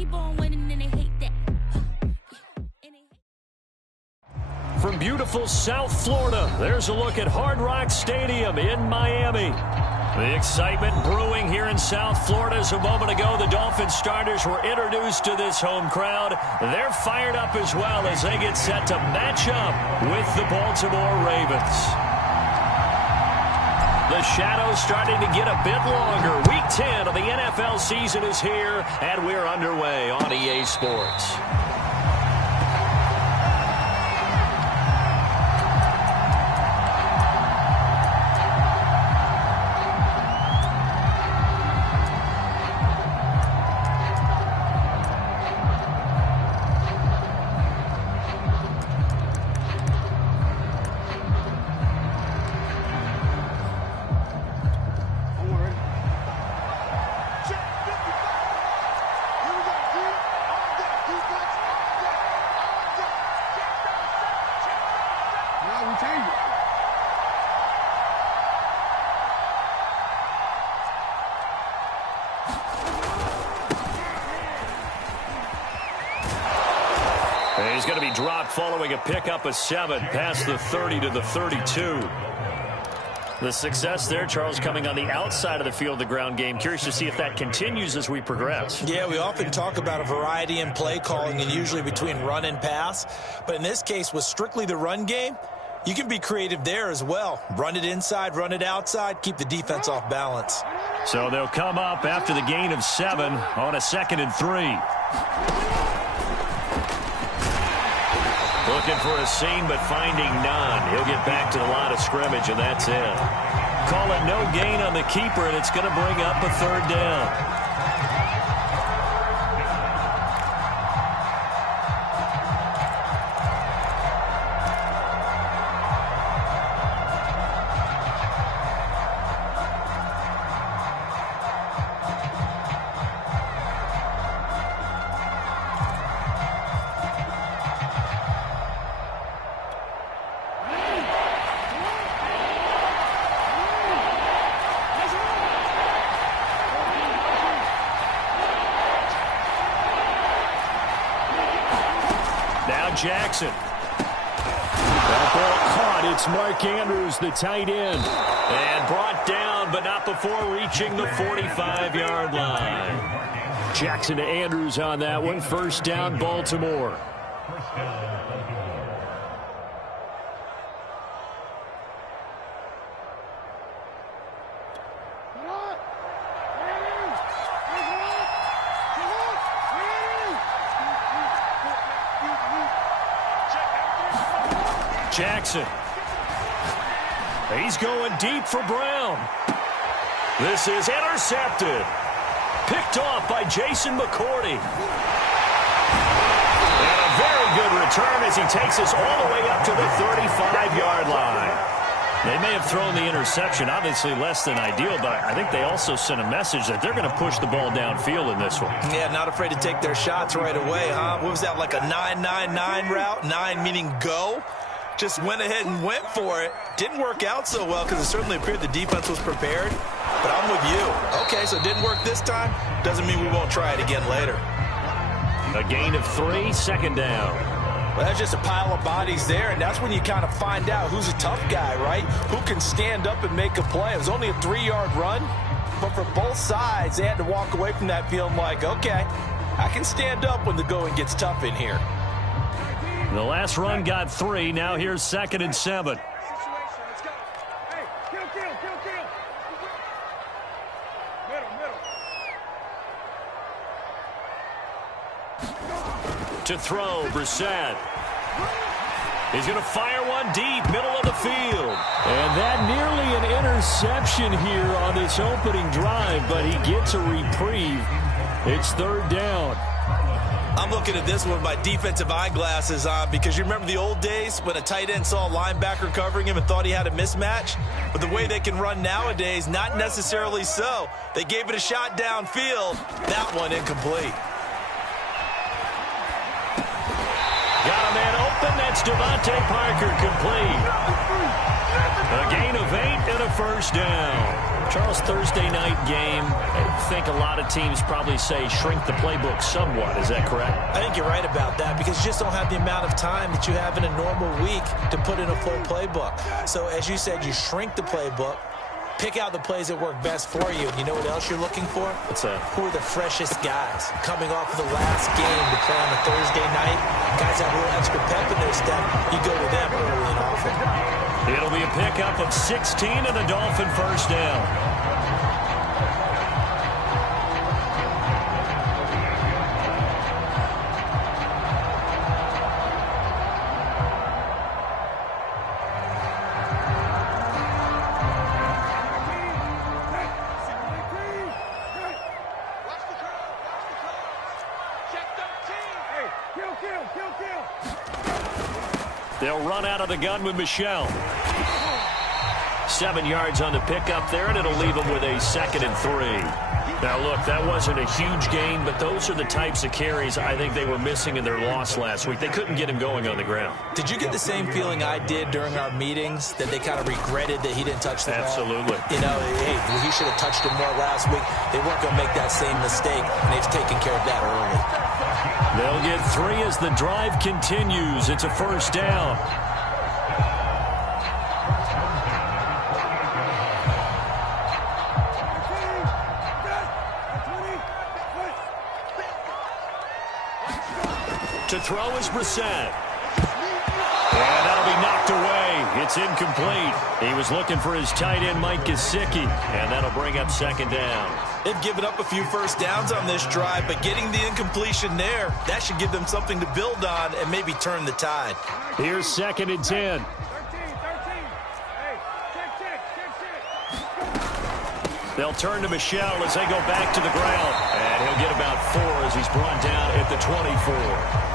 keep on winning and they hate that. From beautiful South Florida, there's a look at Hard Rock Stadium in Miami. The excitement brewing here in South Florida as a moment ago the Dolphins starters were introduced to this home crowd. They're fired up as well as they get set to match up with the Baltimore Ravens. The shadows starting to get a bit longer. Week 10 of the NFL season is here, and we're underway on EA Sports. He's going to be dropped following a pickup of 7 past the 30 to the 32. The success there, Charles, coming on the outside of the field, the ground game. Curious to see if that continues as we progress. Yeah, we often talk about a variety in play calling and usually between run and pass. But in this case, with strictly the run game, you can be creative there as well. Run it inside, run it outside, keep the defense off balance. So they'll come up after the gain of 7 on a 2nd and 3. Looking for a seam, but finding none. He'll get back to the line of scrimmage, and that's it. Call it no gain on the keeper, and it's going to bring up a 3rd down. Jackson. That ball caught. It's Mark Andrews, the tight end. And brought down, but not before reaching the 45-yard line. Jackson to Andrews on that one. 1st down, Baltimore. Jackson. He's going deep for Brown. This is intercepted. Picked off by Jason McCourty. And a very good return as he takes us all the way up to the 35-yard line. They may have thrown the interception, obviously less than ideal, but I think they also sent a message that they're going to push the ball downfield in this one. Yeah, not afraid to take their shots right away, huh? What was that, like a 9-9-9 route? 9 meaning go? Just went ahead and went for it. Didn't work out so well because it certainly appeared the defense was prepared. But I'm with you. Okay, so it didn't work this time. Doesn't mean we won't try it again later. A gain of 3, 2nd down. Well, that's just a pile of bodies there, and that's when you kind of find out who's a tough guy, right? Who can stand up and make a play. It was only a 3-yard run, but for both sides, they had to walk away from that feeling like, okay, I can stand up when the going gets tough in here. The last run got 3. Now here's 2nd and 7. To throw, Brissett. He's going to fire one deep, middle of the field. And that nearly an interception here on this opening drive, but he gets a reprieve. It's 3rd down. I'm looking at this one with my defensive eyeglasses on because you remember the old days when a tight end saw a linebacker covering him and thought he had a mismatch? But the way they can run nowadays, not necessarily so. They gave it a shot downfield. That one incomplete. Got a man open That's Devontae Parker complete. A gain of 8 and a first down. Charles, Thursday night game, I think a lot of teams probably say shrink the playbook somewhat. Is that correct? I think you're right about that because you just don't have the amount of time that you have in a normal week to put in a full playbook. So as you said, you shrink the playbook, pick out the plays that work best for you. And you know what else you're looking for? What's that? Who are the freshest guys coming off of the last game to play on a Thursday night? Guys have a little extra pep in their step. You go to them early and often. It'll be a pickup of 16 and a Dolphin first down. They'll run out of the gun with Michel. 7 yards on the pickup there, and it'll leave them with a 2nd and 3. Now, look, that wasn't a huge gain, but those are the types of carries I think they were missing in their loss last week. They couldn't get him going on the ground. Did you get the same feeling I did during our meetings, that they kind of regretted that he didn't touch the ball? Absolutely. You know, hey, he should have touched it more last week. They weren't going to make that same mistake, and they've taken care of that early. They'll get 3 as the drive continues. It's a first down. To throw is Brissett. And that'll be knocked away. It's incomplete. He was looking for his tight end, Mike Gesicki, and that'll bring up 2nd down. They've given up a few first downs on this drive, but getting the incompletion there, that should give them something to build on and maybe turn the tide. Here's 2nd and 10. They'll turn to Michel as they go back to the ground. And he'll get about 4 as he's brought down at the 24.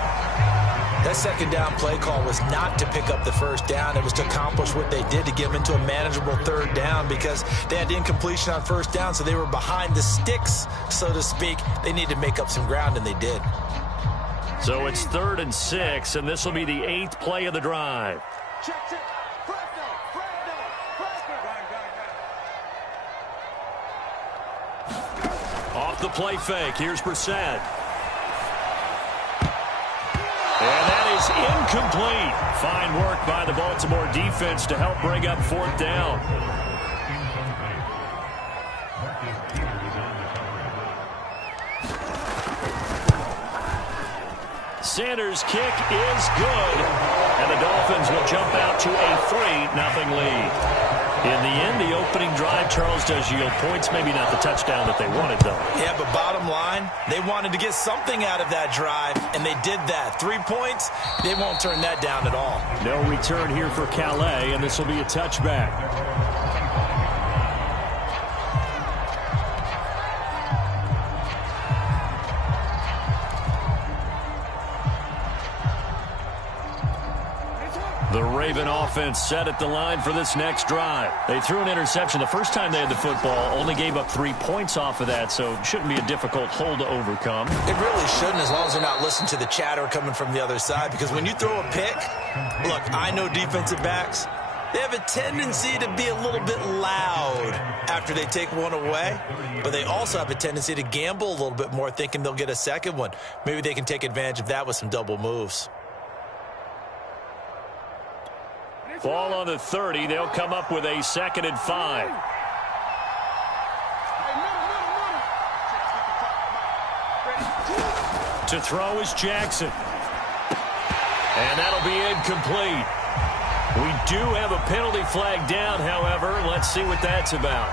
That 2nd down play call was not to pick up the first down. It was to accomplish what they did, to get them into a manageable 3rd down, because they had the incompletion on 1st down, so they were behind the sticks, so to speak. They need to make up some ground, and they did. So it's 3rd and 6, and this will be the 8th play of the drive. Off the play fake, here's Brissett. And that is incomplete. Fine work by the Baltimore defense to help bring up 4th down. Sanders' kick is good, and the Dolphins will jump out to a 3-0 lead. In the end, the opening drive, Charles, does yield points. Maybe not the touchdown that they wanted, though. Yeah, but bottom line, they wanted to get something out of that drive, and they did that. 3 points, they won't turn that down at all. No return here for Calais, and this will be a touchback. The Raven offense set at the line for this next drive. They threw an interception the first time they had the football, only gave up 3 points off of that, so it shouldn't be a difficult hole to overcome. It really shouldn't, as long as they're not listening to the chatter coming from the other side, because when you throw a pick, look, I know defensive backs, they have a tendency to be a little bit loud after they take one away, but they also have a tendency to gamble a little bit more, thinking they'll get a second one. Maybe they can take advantage of that with some double moves. Ball on the 30. They'll come up with a 2nd and 5. To throw is Jackson. And that'll be incomplete. We do have a penalty flag down, however. Let's see what that's about.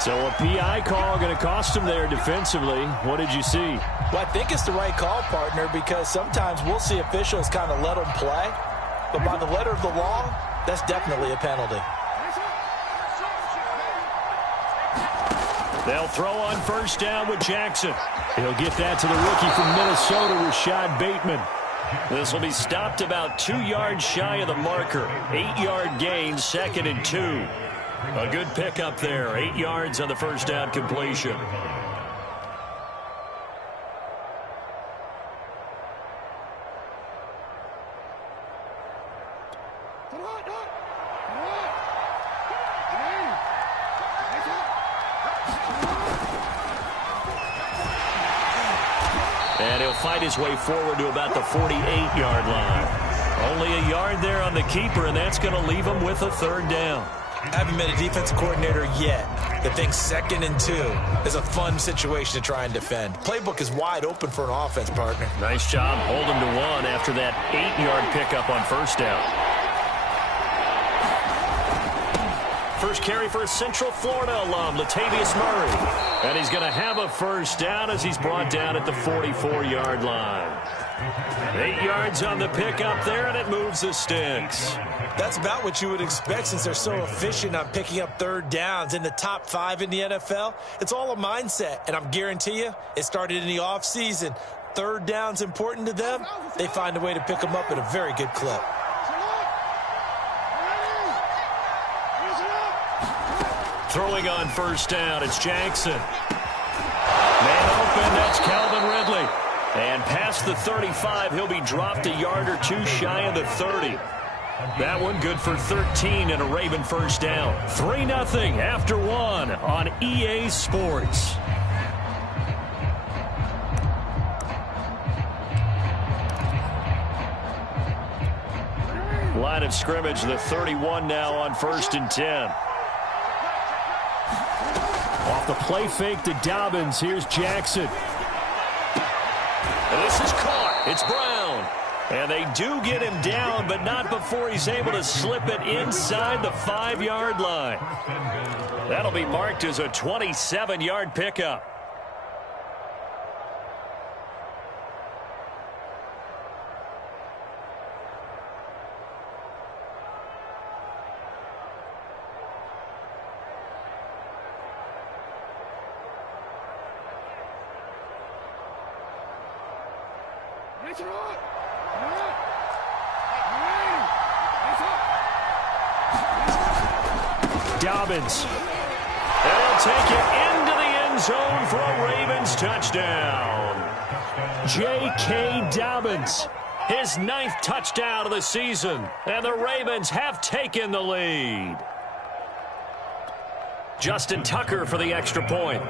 So a PI call going to cost them there defensively. What did you see? Well, I think it's the right call, partner, because sometimes we'll see officials kind of let them play. But by the letter of the law, that's definitely a penalty. They'll throw on 1st down with Jackson. He'll get that to the rookie from Minnesota, Rashad Bateman. This will be stopped about 2 yards shy of the marker. 8-yard gain, 2nd and 2. A good pickup there. 8 yards on the 1st down completion. And he'll fight his way forward to about the 48-yard line. Only a yard there on the keeper, and that's going to leave him with a third down. I haven't met a defensive coordinator yet that thinks 2nd and 2 is a fun situation to try and defend. Playbook is wide open for an offense, partner. Nice job holding to 1 after that 8-yard pickup on first down. First carry for a Central Florida alum, Latavius Murray. And he's going to have a first down as he's brought down at the 44-yard line. 8 yards on the pickup there, and it moves the sticks. That's about what you would expect since they're so efficient on picking up third downs in the top 5 in the NFL. It's all a mindset, and I'm guarantee you it started in the offseason. Third down's important to them. They find a way to pick them up at a very good clip. Throwing on first down, it's Jackson. Man open, that's Calvin Ridley. And past the 35, he'll be dropped a yard or 2 shy of the 30. That one good for 13 and a Raven first down. 3-0 after 1 on EA Sports. Line of scrimmage, the 31 now on 1st and 10. Off the play fake to Dobbins. Here's Jackson. And this is caught. It's Brown. And they do get him down, but not before he's able to slip it inside the 5-yard line. That'll be marked as a 27-yard pickup. Dobbins. And he'll take it into the end zone for a Ravens touchdown. J.K. Dobbins, his 9th touchdown of the season, and the Ravens have taken the lead. Justin Tucker for the extra point.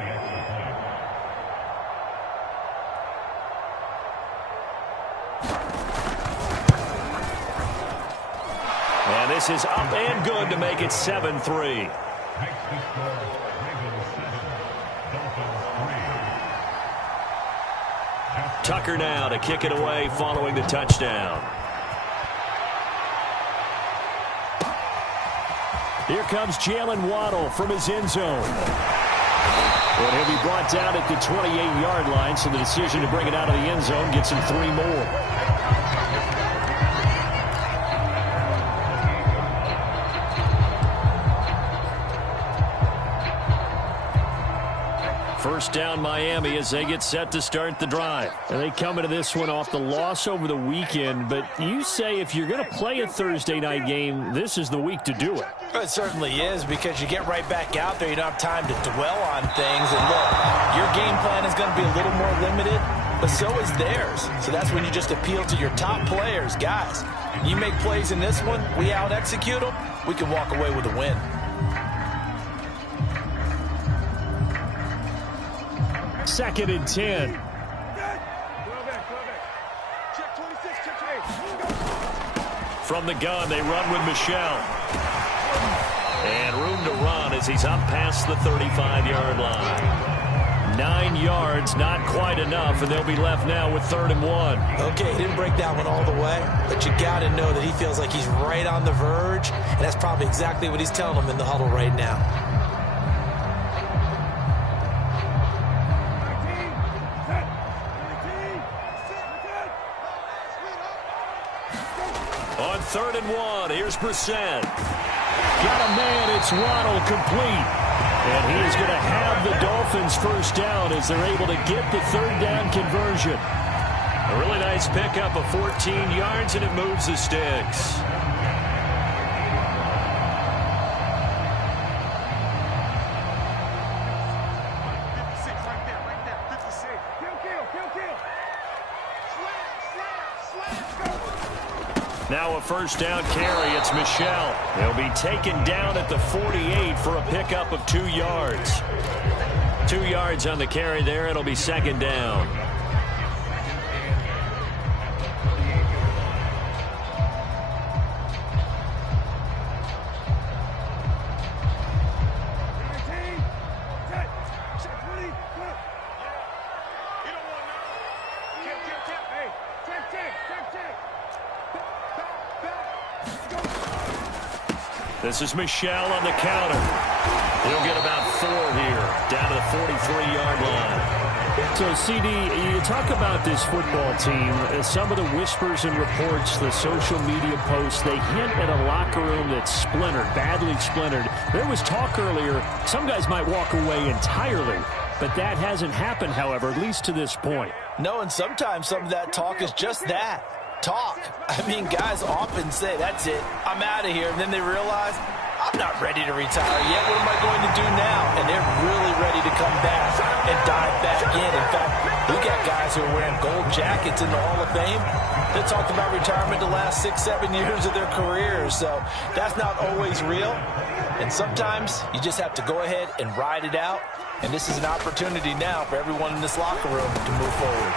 And this is up and good to make it 7-3. Tucker now to kick it away following the touchdown. Here comes Jalen Waddle from his end zone. And he'll be brought down at the 28-yard line, so the decision to bring it out of the end zone gets him 3 more. First down Miami as they get set to start the drive. And they come into this one off the loss over the weekend. But you say if you're going to play a Thursday night game, this is the week to do it. It certainly is, because you get right back out there. You don't have time to dwell on things. And look, your game plan is going to be a little more limited, but so is theirs. So that's when you just appeal to your top players. Guys, you make plays in this one, we out-execute them, we can walk away with a win. Second and 10. From the gun, they run with Michelle. And room to run as he's up past the 35-yard line. 9 yards, not quite enough, and they'll be left now with 3rd and 1. Okay, he didn't break that one all the way, but you got to know that he feels like he's right on the verge, and that's probably exactly what he's telling them in the huddle right now. On 3rd and 1, here's Brissett. Got a man, it's Waddle, complete. And he is going to have the Dolphins first down as they're able to get the 3rd down conversion. A really nice pickup of 14 yards, and it moves the sticks. Now a first down carry. It's Michel. He'll be taken down at the 48 for a pickup of 2 yards. 2 yards on the carry there. It'll be second down. This is Michel on the counter. He'll get about 4 here, down to the 43-yard line. So, CD, you talk about this football team, some of the whispers and reports, the social media posts, they hint at a locker room that's splintered, badly splintered. There was talk earlier, some guys might walk away entirely, but that hasn't happened, however, at least to this point. No, and sometimes some of that talk is just that. Talk. I mean, guys often say, that's it, I'm out of here. And then they realize, I'm not ready to retire yet. What am I going to do now? And they're really ready to come back and dive back in. In fact, we got guys who are wearing gold jackets in the Hall of Fame that talked about retirement the last 6-7 years of their careers. So that's not always real. And sometimes you just have to go ahead and ride it out. And this is an opportunity now for everyone in this locker room to move forward.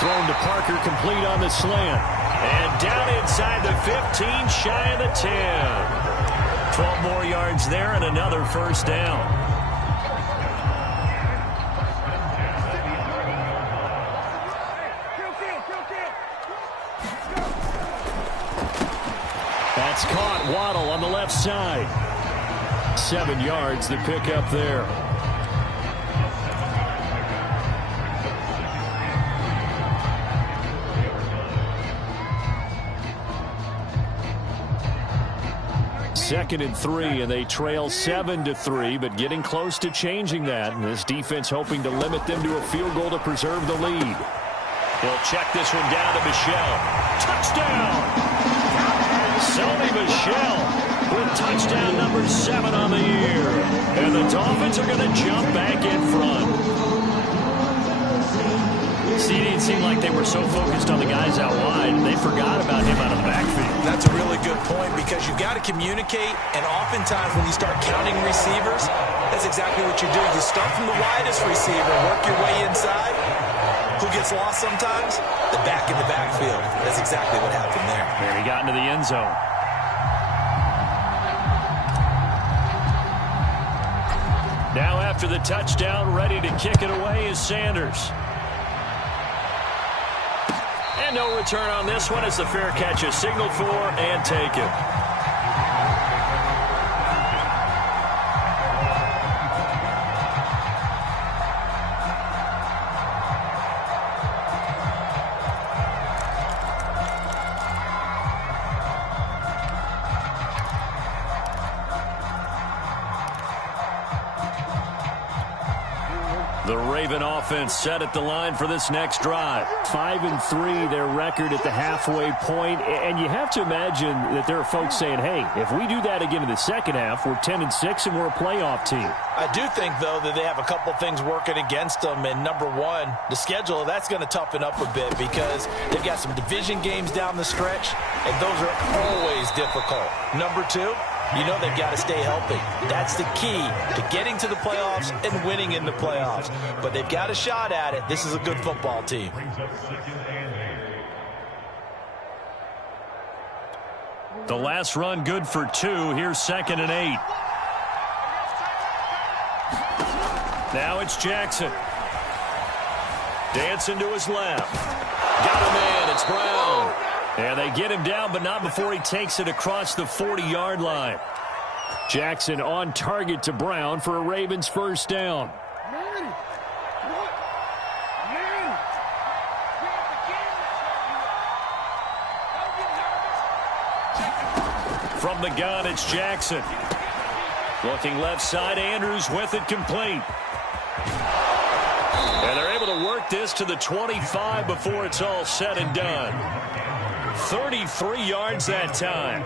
Thrown to Parker, complete on the slant. And down inside the 15, shy of the 10. 12 more yards there and another first down. That's caught. Waddle on the left side. 7 yards to pick up there. Second and 3, and they trail 7-3, but getting close to changing that. And this defense hoping to limit them to a field goal to preserve the lead. He'll check this one down to Michel. Touchdown! Sony Michel with touchdown number 7 on the year. And the Dolphins are going to jump back in front. See, it seemed like they were so focused on the guys out wide, they forgot about him out of the backfield. That's a really good point because you've got to communicate, and oftentimes when you start counting receivers, that's exactly what you do. You start from the widest receiver, work your way inside. Who gets lost sometimes? The back in the backfield. That's exactly what happened there. And he got into the end zone. Now after the touchdown, ready to kick it away is Sanders. And no return on this one as the fair catch is signaled for and taken. The Raven offense set at the line for this next drive. 5-3, their record at the halfway point. And you have to imagine that there are folks saying, hey, if we do that again in the second half, we're 10-6 and we're a playoff team. I do think, though, that they have a couple things working against them. And number one, the schedule, that's going to toughen up a bit because they've got some division games down the stretch, and those are always difficult. Number two, you know they've got to stay healthy. That's the key to getting to the playoffs and winning in the playoffs. But they've got a shot at it. This is a good football team. The last run good for 2. Here's 2nd and 8. Now it's Jackson. Dancing to his left. Got a man. It's Brown. And they get him down, but not before he takes it across the 40-yard line. Jackson on target to Brown for a Ravens first down. From the gun, it's Jackson. Looking left side, Andrews with it complete. And they're able to work this to the 25 before it's all said and done. 33 yards that time.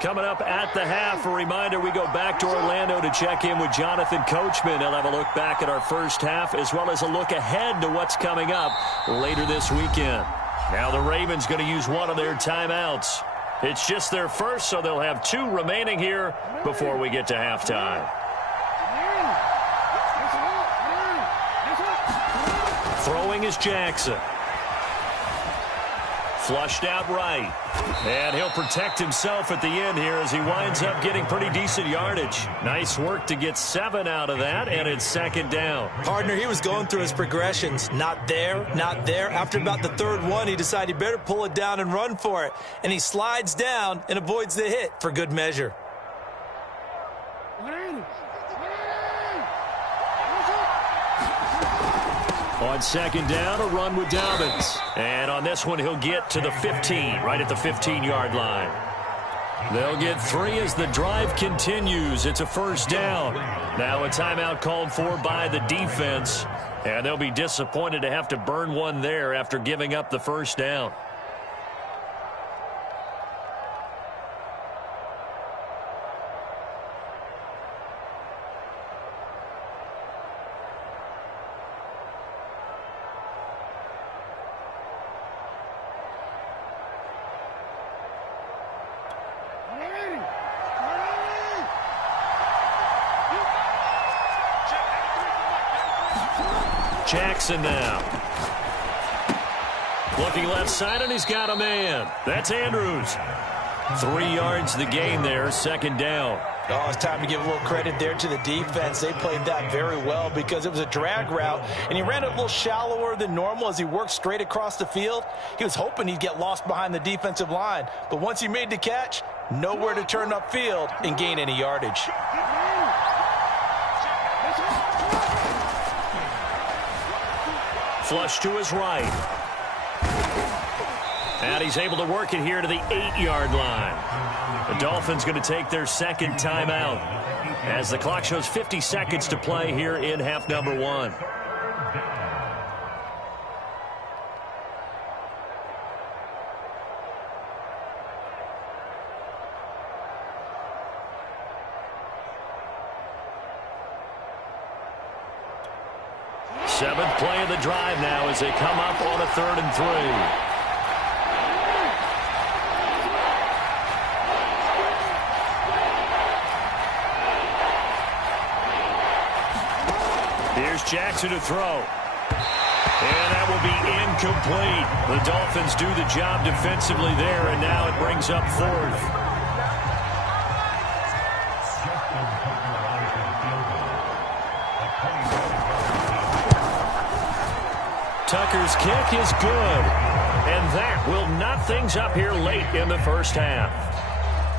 Coming up at the half, a reminder, we go back to Orlando to check in with Jonathan Coachman. He'll have a look back at our first half as well as a look ahead to what's coming up later this weekend. Now the Ravens going to use one of their timeouts. It's just their first, so they'll have 2 remaining here before we get to halftime. Throwing is Jackson. Flushed out right. And he'll protect himself at the end here as he winds up getting pretty decent yardage. Nice work to get 7 out of that, and it's second down. Partner, he was going through his progressions. Not there, not there. After about the 3rd one, he decided he better pull it down and run for it. And he slides down and avoids the hit for good measure. On second down, a run with Dobbins. And on this one, he'll get to the 15, right at the 15-yard line. They'll get 3 as the drive continues. It's a first down. Now a timeout called for by the defense. And they'll be disappointed to have to burn one there after giving up the first down. Jackson now. Looking left side, and he's got a man. That's Andrews. 3 yards the gain there, second down. Oh, it's time to give a little credit there to the defense. They played that very well because it was a drag route, and he ran it a little shallower than normal as he worked straight across the field. He was hoping he'd get lost behind the defensive line, but once he made the catch, nowhere to turn upfield and gain any yardage. Flush to his right. And he's able to work it here to the 8-yard line. The Dolphins going to take their second timeout as the clock shows 50 seconds to play here in half number 1. Seventh play of the drive now as they come up on a 3rd and 3. Here's Jackson to throw. And that will be incomplete. The Dolphins do the job defensively there, and now it brings up 4th. Tucker's kick is good, and that will knot things up here late in the first half.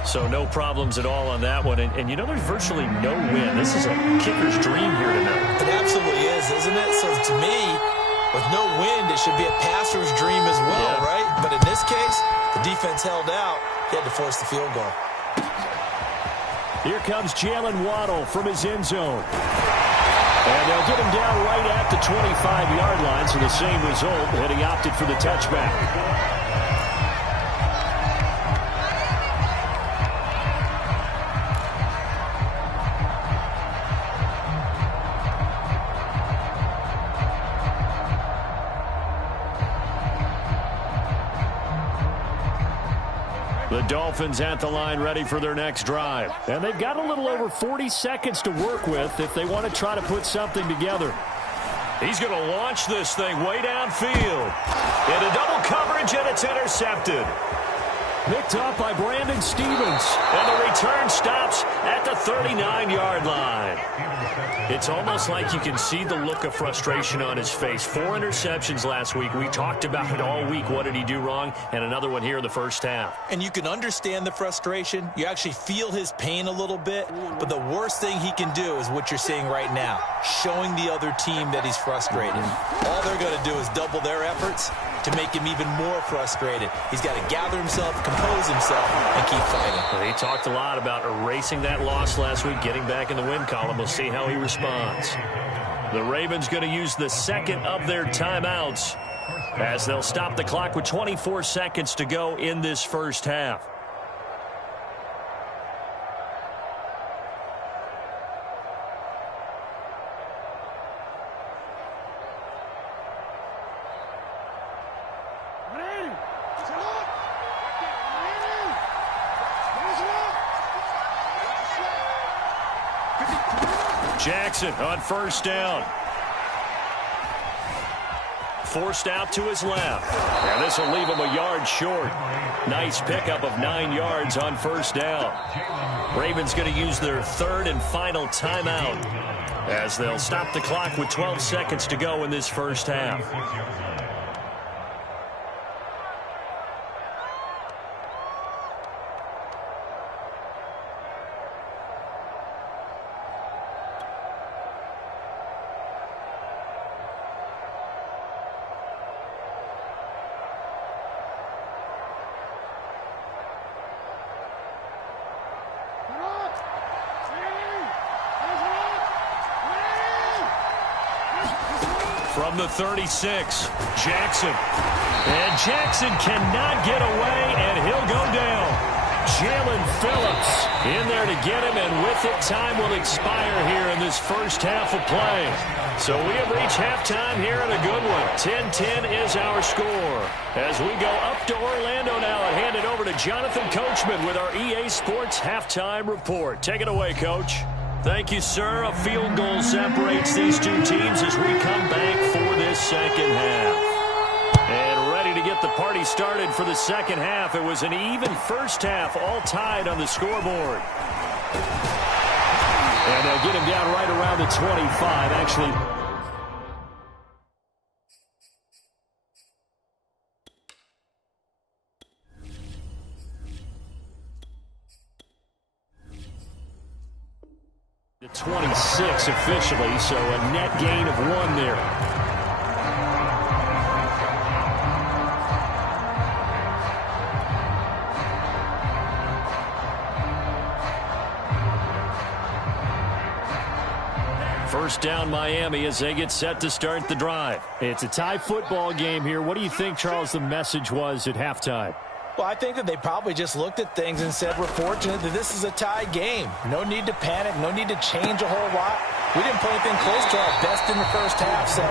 So no problems at all on that one, and you know there's virtually no win. This is a kicker's dream here tonight. It absolutely is, isn't it? So to me, with no wind, it should be a passer's dream as well, yeah. Right? But in this case, the defense held out. He had to force the field goal. Here comes Jalen Waddle from his end zone. And they'll get him down right at the 25-yard line, so the same result, and he opted for the touchback. The Dolphins at the line ready for their next drive. And they've got a little over 40 seconds to work with if they want to try to put something together. He's going to launch this thing way downfield. Into double coverage, and it's intercepted. Picked up by Brandon Stevens. And the return stops at the 39-yard line. It's almost like you can see the look of frustration on his face. 4 interceptions last week. We talked about it all week. What did he do wrong? And another one here in the first half. And you can understand the frustration. You actually feel his pain a little bit. But the worst thing he can do is what you're seeing right now, showing the other team that he's frustrated. All they're going to do is double their efforts to make him even more frustrated. He's got to gather himself, compose himself, and keep fighting. Well, he talked a lot about erasing that loss last week, getting back in the win column. We'll see how he responds. The Ravens going to use the second of their timeouts as they'll stop the clock with 24 seconds to go in this first half. Jackson on first down. Forced out to his left. And this will leave him a yard short. Nice pickup of 9 yards on first down. Ravens going to use their third and final timeout as they'll stop the clock with 12 seconds to go in this first half. From the 36, Jackson. And Jackson cannot get away, and he'll go down. Jalen Phillips in there to get him, and with it, time will expire here in this first half of play. So we have reached halftime here in a good one. 10-10 is our score. As we go up to Orlando now and hand it over to Jonathan Coachman with our EA Sports Halftime Report. Take it away, Coach. Thank you, sir. A field goal separates these two teams as we come back for this second half. And ready to get the party started for the second half. It was an even first half, all tied on the scoreboard. And they'll get him down right around the 25, actually. The 26 officially, so a net gain of 1 there. First down Miami as they get set to start the drive. It's a tie football game here. What do you think, Charles, the message was at halftime? Well, I think that they probably just looked at things and said, we're fortunate that this is a tie game. No need to panic. No need to change a whole lot. We didn't play anything close to our best in the first half, so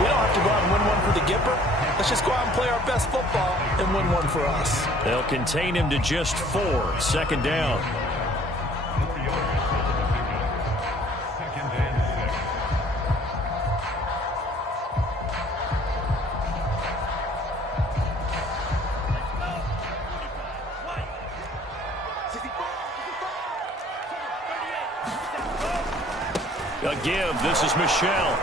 we don't have to go out and win one for the Gipper. Let's just go out and play our best football and win one for us. They'll contain him to just 4. Second down. A give. This is Michelle.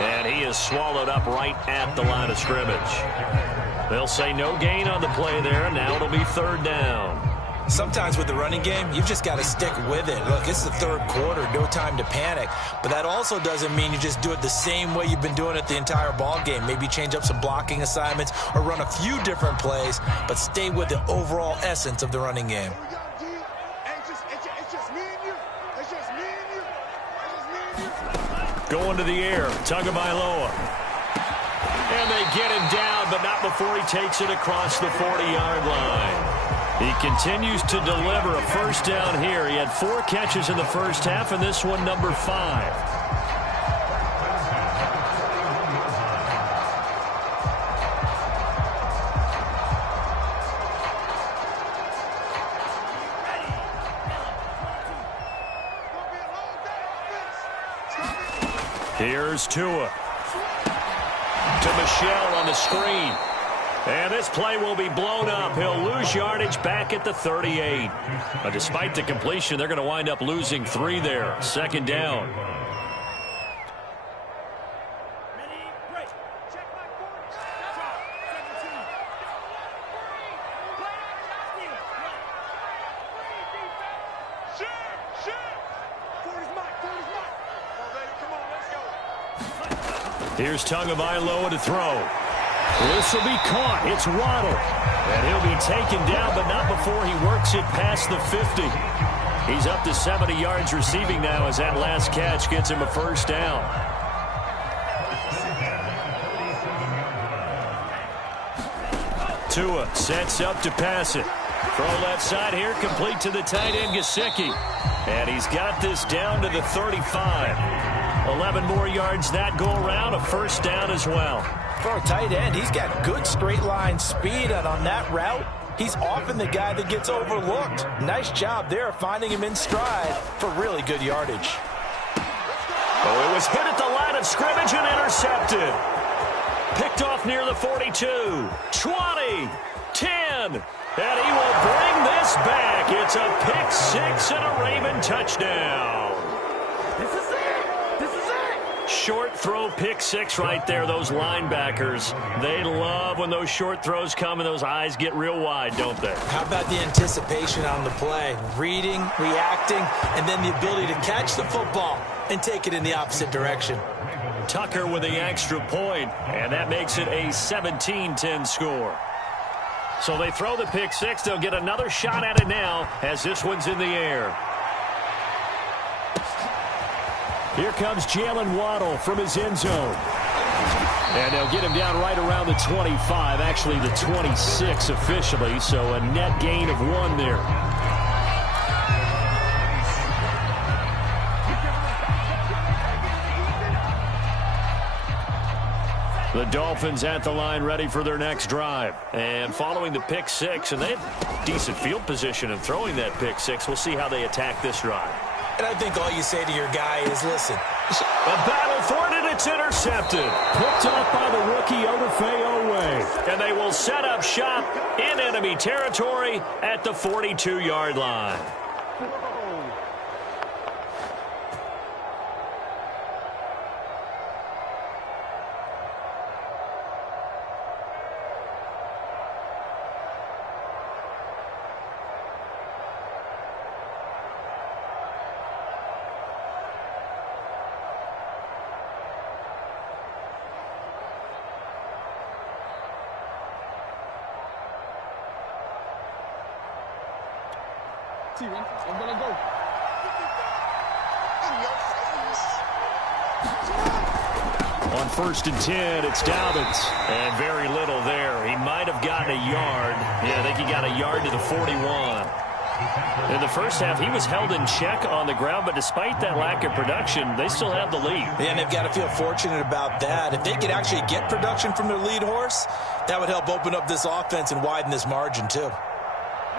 And he is swallowed up right at the line of scrimmage. They'll say no gain on the play there. Now it'll be third down. Sometimes with the running game, you've just got to stick with it. Look, it's the third quarter, no time to panic. But that also doesn't mean you just do it the same way you've been doing it the entire ball game. Maybe change up some blocking assignments or run a few different plays, but stay with the overall essence of the running game. Going to the air, Tagovailoa. And they get him down, but not before he takes it across the 40-yard line. He continues to deliver a first down here. He had 4 catches in the first half, and this one number 5. Here's Tua. To Michelle on the screen. And this play will be blown up. He'll lose yardage back at the 38. But despite the completion, they're going to wind up losing 3 there. Second down. Here's Tagovailoa to throw. This will be caught. It's Waddle. And he'll be taken down, but not before he works it past the 50. He's up to 70 yards receiving now as that last catch gets him a first down. Tua sets up to pass it. Throw left side here, complete to the tight end, Gesicki. And he's got this down to the 35. 11 more yards that go around, a first down as well. For a tight end, he's got good straight line speed, and on that route, he's often the guy that gets overlooked. Nice job there finding him in stride for really good yardage. Oh, it was hit at the line of scrimmage and intercepted. Picked off near the 42, 20, 10, and he will bring this back. It's a pick six and a Raven touchdown. This is it. This is it. Short throw pick six right there. Those linebackers, they love when those short throws come and those eyes get real wide, don't they? How about the anticipation on the play? Reading, reacting, and then the ability to catch the football and take it in the opposite direction. Tucker with the extra point, and that makes it a 17-10 score. So they throw the pick six. They'll get another shot at it now as this one's in the air. Here comes Jalen Waddle from his end zone. And they'll get him down right around the 25, actually the 26 officially, so a net gain of 1 there. The Dolphins at the line ready for their next drive. And following the pick six, and they had decent field position in throwing that pick six. We'll see how they attack this drive. And I think all you say to your guy is, listen. A battle for it, and it's intercepted. Picked off by the rookie Odafe Owe. And they will set up shop in enemy territory at the 42-yard line. I'm gonna go. On 1st and 10, it's Dobbins. And very little there. He might have gotten a yard. Yeah, I think he got a yard to the 41. In the first half, he was held in check on the ground, but despite that lack of production, they still have the lead. Yeah, and they've got to feel fortunate about that. If they could actually get production from their lead horse, that would help open up this offense and widen this margin, too.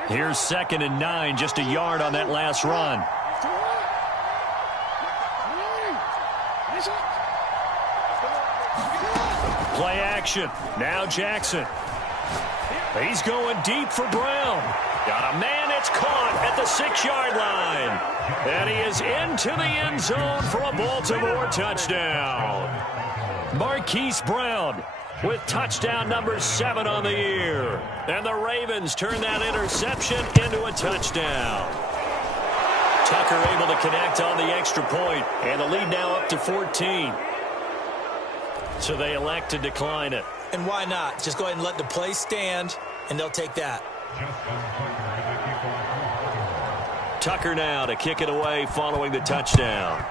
Here's 2nd and 9, just a yard on that last run. Play action. Now Jackson. He's going deep for Brown. Got a man. It's caught at the 6-yard line. And he is into the end zone for a Baltimore touchdown. Marquise Brown with touchdown number 7 on the year. And the Ravens turn that interception into a touchdown. Tucker able to connect on the extra point, and the lead now up to 14. So they elect to decline it. And why not? Just go ahead and let the play stand, and they'll take that. Tucker now to kick it away following the touchdown.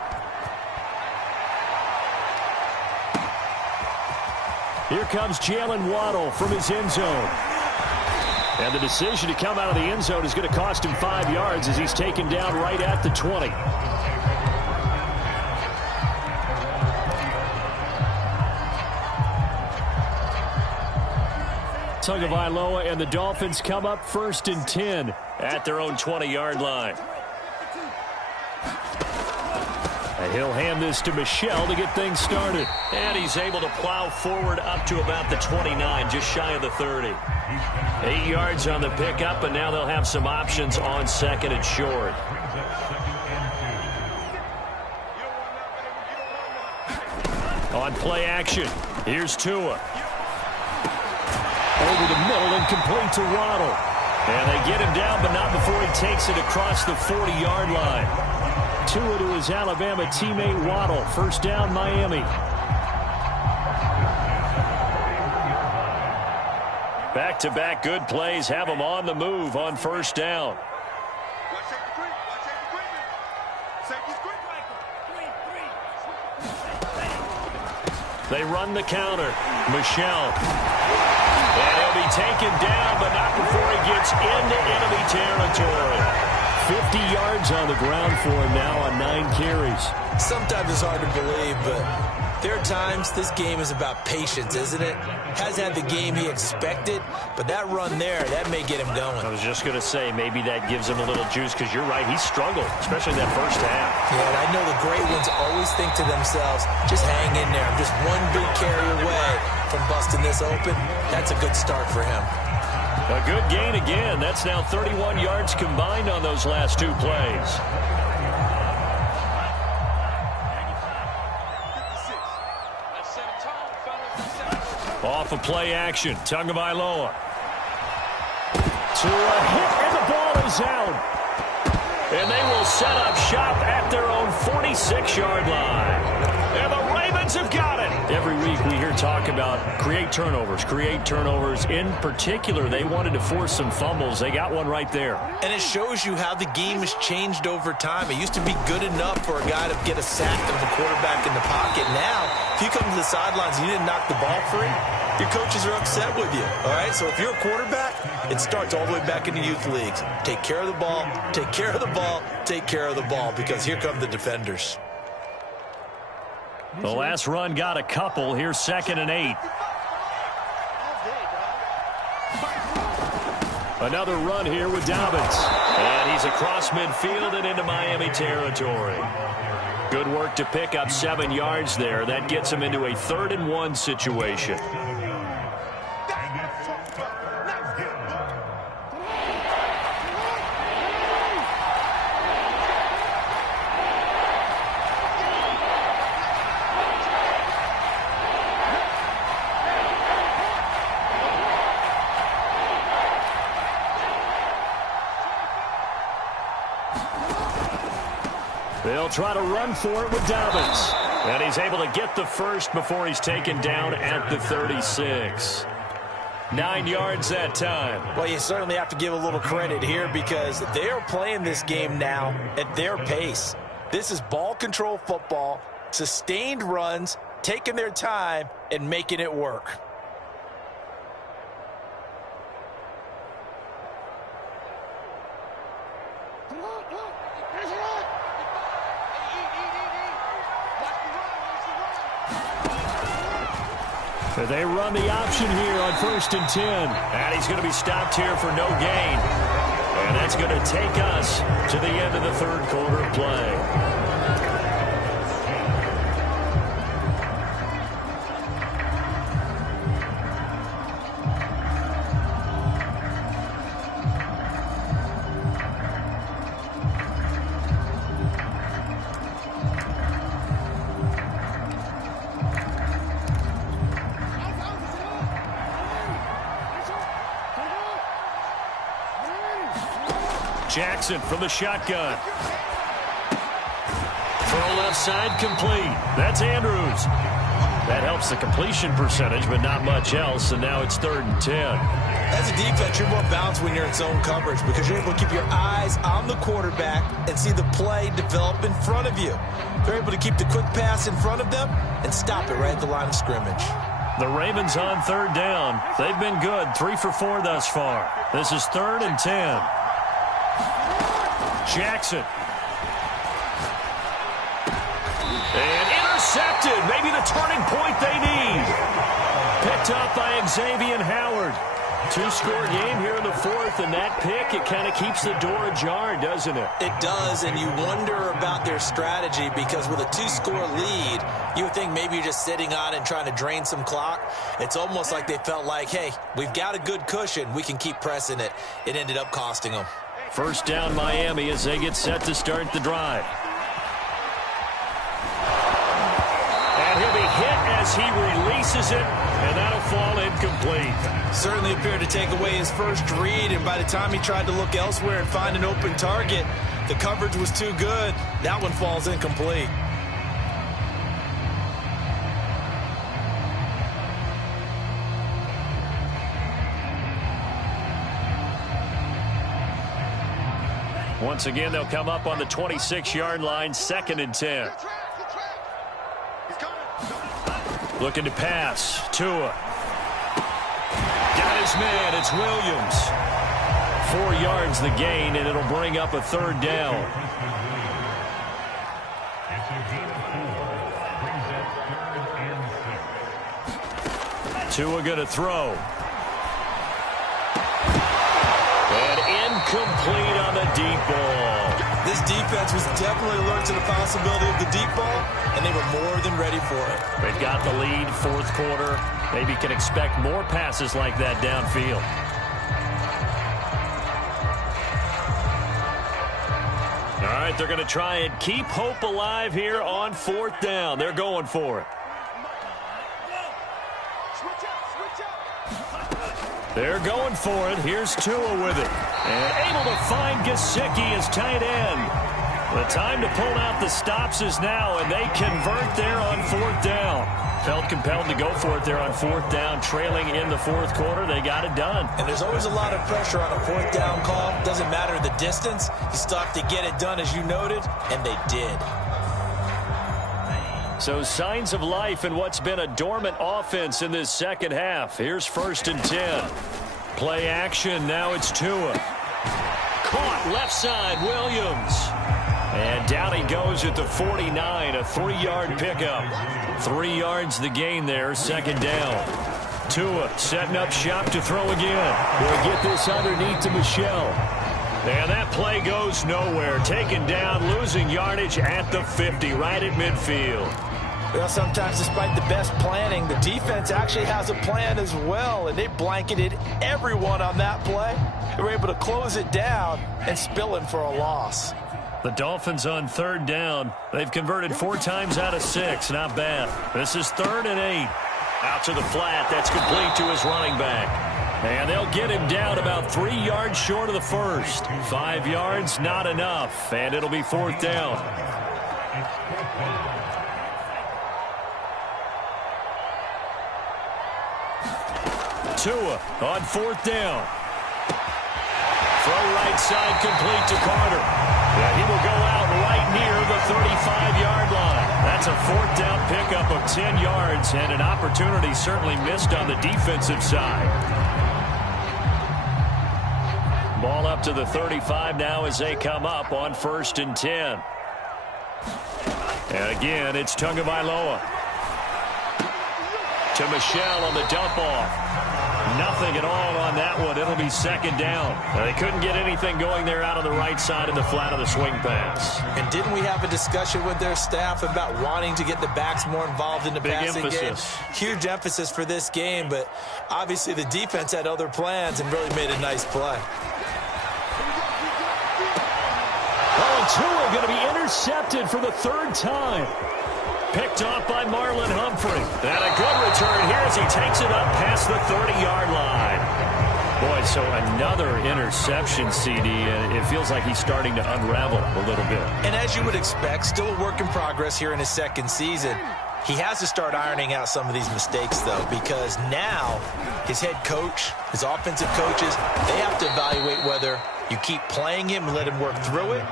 Here comes Jalen Waddle from his end zone. And the decision to come out of the end zone is going to cost him 5 yards as he's taken down right at the 20. Tagovailoa and the Dolphins come up 1st and 10 at their own 20-yard line. And he'll hand this to Michel to get things started. And he's able to plow forward up to about the 29, just shy of the 30. 8 yards on the pickup, and now they'll have some options on 2nd and short. On play action, here's Tua. Over the middle and complete to Waddle. And they get him down, but not before he takes it across the 40-yard line. Tua to his Alabama teammate Waddle. First down, Miami. Back-to-back good plays have them on the move on first down. They run the counter. Michel. And he'll be taken down, but not before he gets into enemy territory. 50 yards yards on the ground for him now on 9 carries. Sometimes it's hard to believe, but there are times this game is about patience, isn't it? Hasn't had the game he expected, but that run there, that may get him going. I was just going to say, maybe that gives him a little juice, because you're right, he struggled, especially in that first half. Yeah, and I know the great ones always think to themselves, just hang in there. I'm just one big carry away from busting this open. That's a good start for him. A good gain again. That's now 31 yards combined on those last 2 plays. Off of play action, Tagovailoa. To a hit, and the ball is out. And they will set up shop at their own 46-yard line. And the Ravens have got it. Every week we hear talk about create turnovers. In particular, they wanted to force some fumbles. They got one right there. And it shows you how the game has changed over time. It used to be good enough for a guy to get a sack of a quarterback in the pocket. Now, if you come to the sidelines and you didn't knock the ball free, your coaches are upset with you. All right, so if you're a quarterback, it starts all the way back in the youth leagues. Take care of the ball, take care of the ball, take care of the ball, because here come the defenders. The last run got a couple. Here's 2nd and 8. Another run here with Dobbins. And he's across midfield and into Miami territory. Good work to pick up 7 yards there. That gets him into a 3rd and 1 situation. They'll try to run for it with Dobbins. And he's able to get the first before he's taken down at the 36. 9 yards that time. Well, you certainly have to give a little credit here, because they are playing this game now at their pace. This is ball control football, sustained runs, taking their time, and making it work. They run the option here on 1st and 10. And he's going to be stopped here for no gain. And that's going to take us to the end of the 3rd quarter of play. Jackson from the shotgun. Throw left side complete. That's Andrews. That helps the completion percentage, but not much else, and now it's 3rd and 10. As a defense, you're more balanced when you're in zone coverage, because you're able to keep your eyes on the quarterback and see the play develop in front of you. They're able to keep the quick pass in front of them and stop it right at the line of scrimmage. The Ravens on 3rd down. They've been good, 3 for 4 thus far. This is 3rd and 10. Jackson. And intercepted. Maybe the turning point they need. Picked up by Xavier Howard. 2-score game here in the 4th, and that pick, it kind of keeps the door ajar, doesn't it? It does, and you wonder about their strategy, because with a 2-score lead, you would think maybe you're just sitting on it and trying to drain some clock. It's almost like they felt like, hey, we've got a good cushion. We can keep pressing it. It ended up costing them. 1st down Miami as they get set to start the drive. And he'll be hit as he releases it, and that'll fall incomplete. Certainly appeared to take away his first read, and by the time he tried to look elsewhere and find an open target, the coverage was too good. That one falls incomplete. Once again, they'll come up on the 26-yard line, 2nd and 10. Looking to pass. Tua. Got his man. It's Williams. 4 yards the gain, and it'll bring up a third down. Tua going to throw. And incomplete on the deep ball. This defense was definitely alert to the possibility of the deep ball, and they were more than ready for it. They've got the lead, fourth quarter. Maybe can expect more passes like that downfield. All right, they're going to try and keep hope alive here on fourth down. They're going for it. They're going for it. Here's Tua with it. And able to find Gesicki as tight end. The time to pull out the stops is now, and they convert there on fourth down. Felt compelled to go for it there on fourth down, trailing in the fourth quarter. They got it done. And there's always a lot of pressure on a fourth down call. Doesn't matter the distance. You still have to get it done, as you noted, and they did. So signs of life in what's been a dormant offense in this second half. Here's 1st and 10. Play action. Now it's Tua. Caught left side, Williams. And down he goes at the 49, a 3-yard pickup. 3 yards the gain there, second down. Tua setting up shop to throw again. They'll get this underneath to Michelle. And that play goes nowhere. Taken down, losing yardage at the 50, right at midfield. Well, sometimes despite the best planning, the defense actually has a plan as well, and they blanketed everyone on that play. They were able to close it down and spill in for a loss. The Dolphins on third down. They've converted 4 times out of 6. Not bad. This is 3rd and 8. Out to the flat. That's complete to his running back. And they'll get him down about 3 yards short of the first. 5 yards, not enough. And it'll be 4th down. Tua on 4th down. Throw right side complete to Carter. Yeah, he will go out right near the 35-yard line. That's a 4th down pickup of 10 yards and an opportunity certainly missed on the defensive side. Ball up to the 35 now as they come up on 1st and 10. And again, it's Tagovailoa. To Michelle on the dump off. Nothing at all on that one. It'll be 2nd down. They couldn't get anything going there out on the right side of the flat of the swing pass. And didn't we have a discussion with their staff about wanting to get the backs more involved in the passing game? Huge emphasis for this game, but obviously the defense had other plans and really made a nice play. Oh, and Tua going to be intercepted for the 3rd time. Picked off by Marlon Humphrey. And a good return here as he takes it up past the 30-yard line. Boy, so another interception, CD. It feels like he's starting to unravel a little bit. And as you would expect, still a work in progress here in his 2nd season. He has to start ironing out some of these mistakes, though, because now his head coach, his offensive coaches, they have to evaluate whether you keep playing him and let him work through it,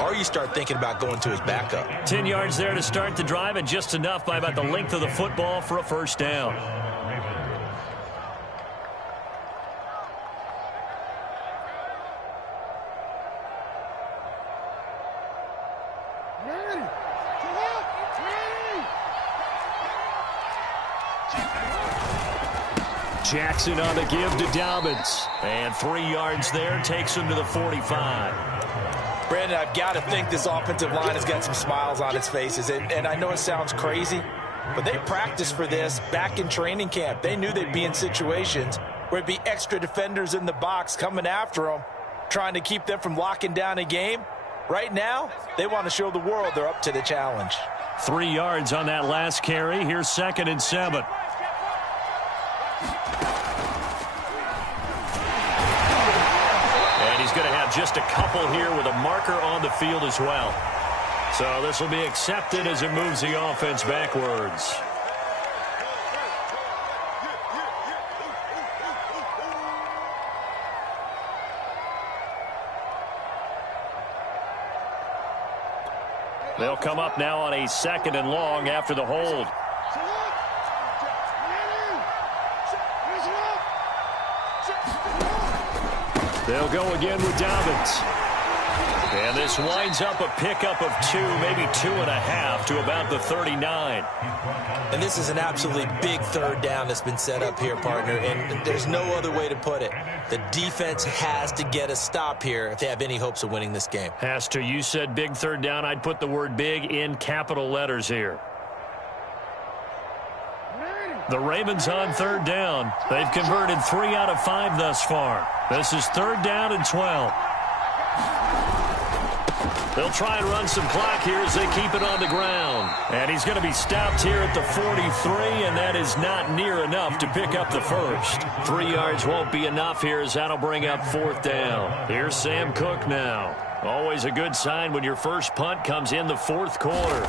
or you start thinking about going to his backup. 10 yards there to start the drive, and just enough by about the length of the football for a 1st down. Jackson on the give to Dobbins. And 3 yards there takes him to the 45. Brandon, I've got to think this offensive line has got some smiles on its faces. And I know it sounds crazy, but they practiced for this back in training camp. They knew they'd be in situations where it'd be extra defenders in the box coming after them, trying to keep them from locking down a game. Right now, they want to show the world they're up to the challenge. 3 yards on that last carry. Here's 2nd and 7. Going to have just a couple here with a marker on the field as well. So this will be accepted as it moves the offense backwards. They'll come up now on a 2nd and long after the hold. They'll go again with Dobbins. And this winds up a pickup of 2, maybe 2.5 to about the 39. And this is an absolutely big third down that's been set up here, partner, and there's no other way to put it. The defense has to get a stop here if they have any hopes of winning this game. Has to. You said big third down. I'd put the word big in capital letters here. The Ravens on third down. They've converted 3 out of 5 thus far. This is third down and 12. They'll try and run some clock here as they keep it on the ground. And he's going to be stopped here at the 43, and that is not near enough to pick up the first. 3 yards won't be enough here as that'll bring up fourth down. Here's Sam Cook now. Always a good sign when your first punt comes in the fourth quarter.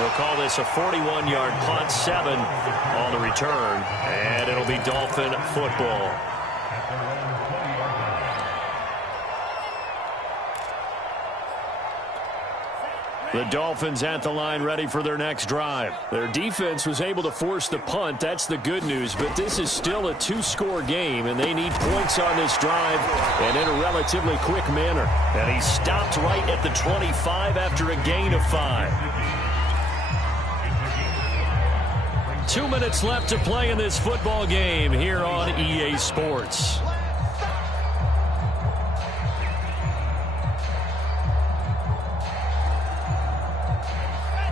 We'll call this a 41-yard punt, 7 on the return, and it'll be Dolphin football. The Dolphins at the line ready for their next drive. Their defense was able to force the punt. That's the good news, but this is still a 2-score game, and they need points on this drive and in a relatively quick manner. And he stopped right at the 25 after a gain of 5. 2 minutes left to play in this football game here on EA Sports.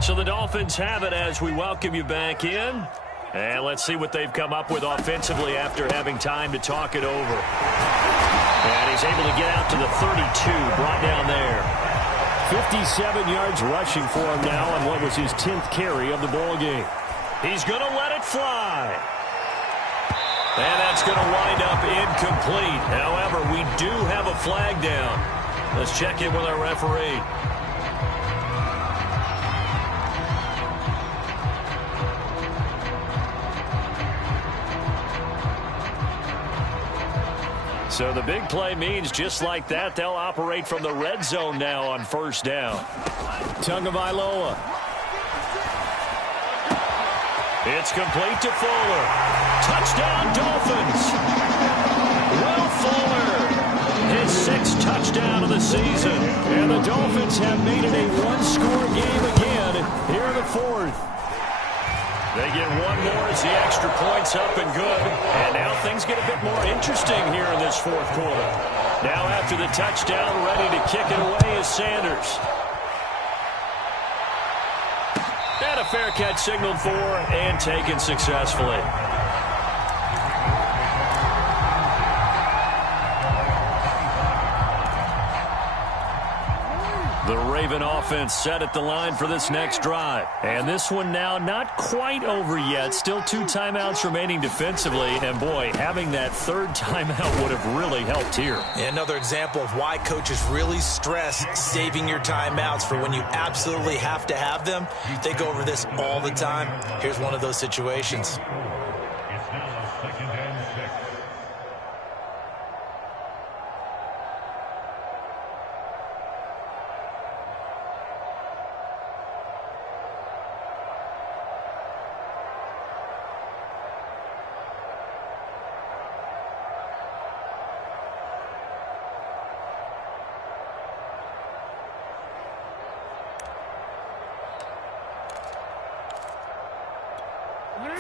So the Dolphins have it as we welcome you back in. And let's see what they've come up with offensively after having time to talk it over. And he's able to get out to the 32, brought down there. 57 yards rushing for him now on what was his 10th carry of the ball game. He's going to let it fly. And that's going to wind up incomplete. However, we do have a flag down. Let's check in with our referee. So the big play means just like that, they'll operate from the red zone now on first down. Tagovailoa. It's complete to Fuller. Touchdown, Dolphins. Will Fuller, his 6th touchdown of the season. And the Dolphins have made it a 1-score game again here in the fourth. They get one more as the extra point's up and good. And now things get a bit more interesting here in this fourth quarter. Now after the touchdown, ready to kick it away is Sanders. And a fair catch signaled for and taken successfully. The Raven offense set at the line for this next drive. And this one now not quite over yet. Still 2 timeouts remaining defensively. And, boy, having that 3rd timeout would have really helped here. Another example of why coaches really stress saving your timeouts for when you absolutely have to have them. They go over this all the time. Here's one of those situations.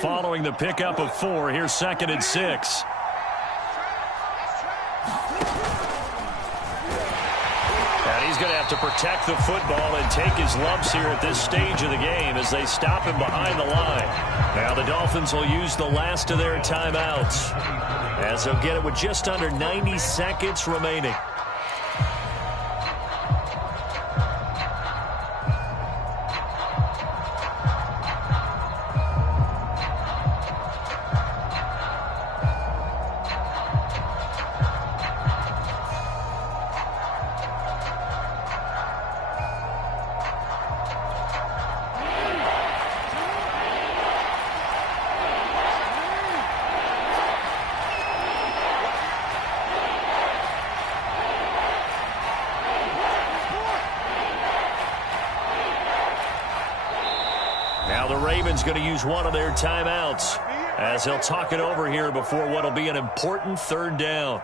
Following the pickup of 4, here's 2nd and 6. And he's going to have to protect the football and take his lumps here at this stage of the game as they stop him behind the line. Now the Dolphins will use the last of their timeouts as they'll get it with just under 90 seconds remaining. Ravens going to use one of their timeouts as they'll talk it over here before what will be an important third down.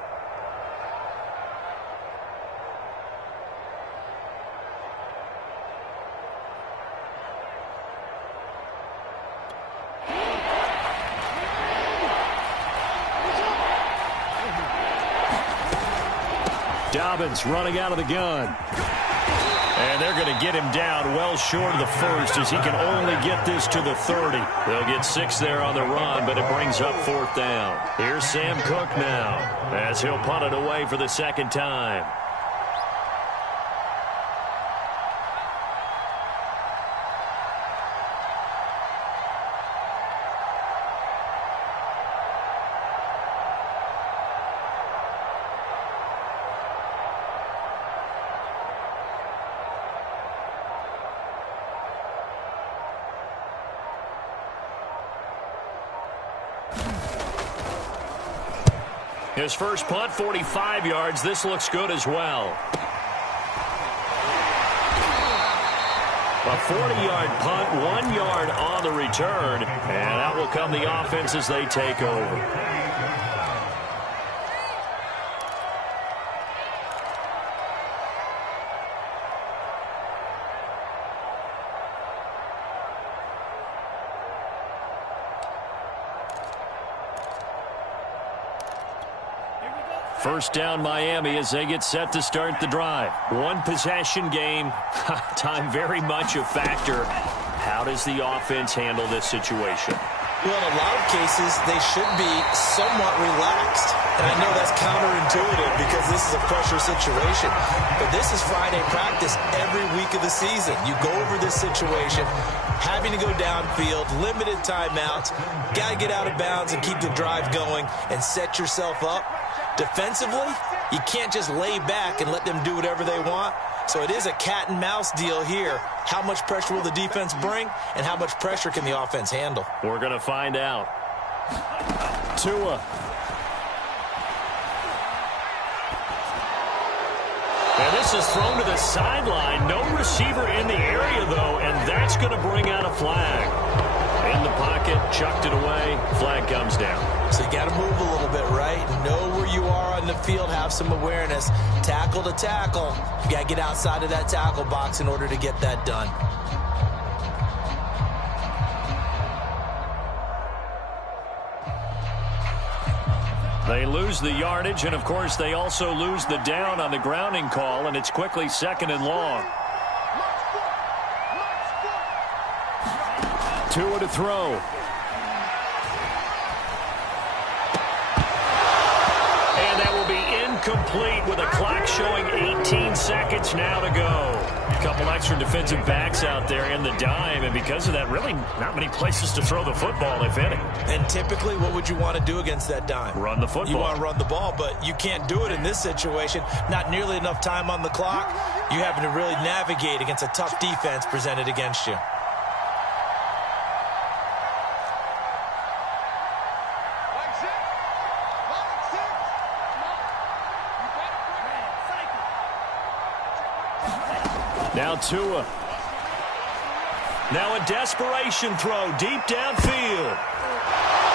Dobbins running out of the gun. And they're going to get him down well short of the first as he can only get this to the 30. They'll get 6 there on the run, but it brings up 4th down. Here's Sam Cook now as he'll punt it away for the second time. His first punt, 45 yards. This looks good as well. A 40-yard punt, 1 yard on the return. And out will come the offense as they take over. First down Miami as they get set to start the drive. One possession game. Time very much a factor. How does the offense handle this situation? Well, in a lot of cases, they should be somewhat relaxed. And I know that's counterintuitive because this is a pressure situation. But this is Friday practice every week of the season. You go over this situation, having to go downfield, limited timeouts, got to get out of bounds and keep the drive going and set yourself up. Defensively, you can't just lay back and let them do whatever they want. So it is a cat and mouse deal here. How much pressure will the defense bring, and how much pressure can the offense handle? We're going to find out. Tua. And this is thrown to the sideline. No receiver in the area, though, and that's going to bring out a flag. In the pocket, chucked it away, flag comes down. So you got to move a little bit, right? Know where you are on the field, have some awareness. Tackle to tackle. You got to get outside of that tackle box in order to get that done. They lose the yardage, and of course they also lose the down on the grounding call, and it's quickly 2nd and long. Tua to throw. And that will be incomplete with a clock showing 18 seconds now to go. A couple extra defensive backs out there in the dime, and because of that, really not many places to throw the football, if any. And typically, what would you want to do against that dime? Run the football. You want to run the ball, but you can't do it in this situation. Not nearly enough time on the clock. You having to really navigate against a tough defense presented against you. Now Tua. Now a desperation throw deep downfield.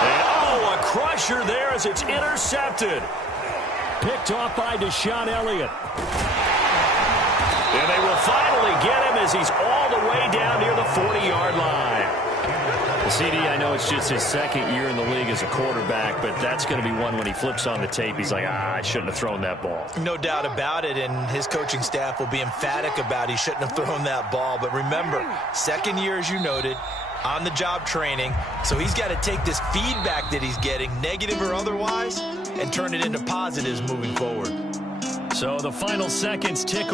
And oh, a crusher there as it's intercepted. Picked off by Deshaun Elliott. And they will finally get him as he's all the way down near the 40-yard line. CD, I know it's just his second year in the league as a quarterback, but that's going to be one when he flips on the tape. He's like, I shouldn't have thrown that ball. No doubt about it, and his coaching staff will be emphatic about he shouldn't have thrown that ball. But remember, second year, as you noted, on-the-job training. So he's got to take this feedback that he's getting, negative or otherwise, and turn it into positives moving forward. So the final seconds tick